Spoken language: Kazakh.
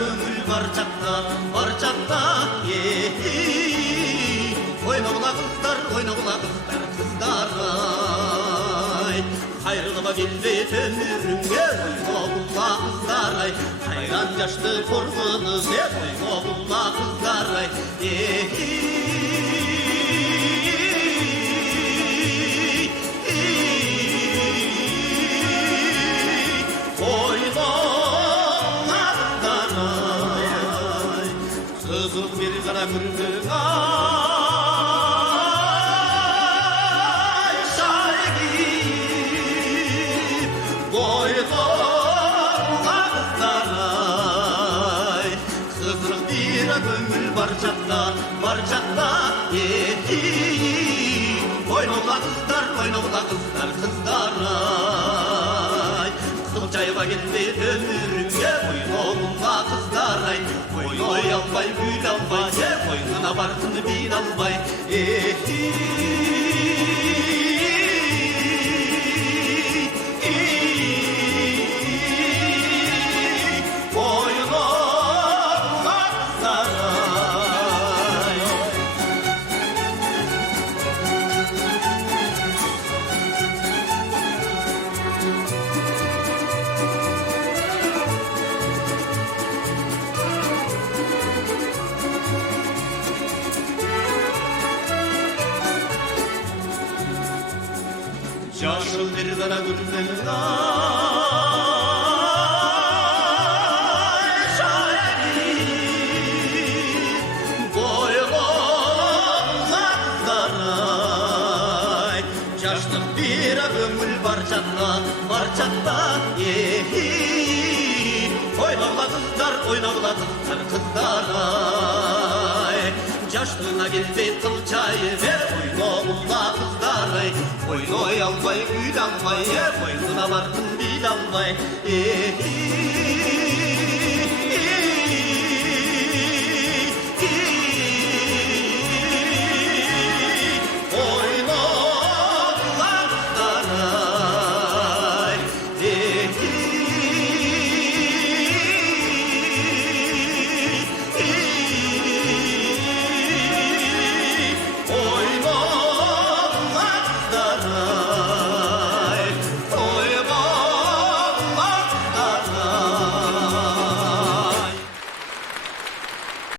көңіл бар жақта, ойнаула қыздар, қыздар-ай. Қайрылыма келбет өміріңе, ойнаула қыздар-ай. Қайран жашты қорғыныз, ойнаула қыздар-ай. Қызық бір қара күргің ай шайгип бойғанға қыздар-ай. Қызық бір көңіл бар жақта, ойнаула қыздар, қыздар-ай. Жайға келбет өміріңе, ойнаула қыздар-ай. Ойной албай, күй албай, ойнына бардың бейін албай. Ойнаула қыздар-ай. Yaşıl bir kara gülden ay şahit boyğanlar ay. Yaşlık bir ömür var çatla oynaula kızlar ay. Yaşlığına geldi kılçayı ve oynaula kızlar ay. Oynoy almay, gül almay, boynuna vardın bil almay.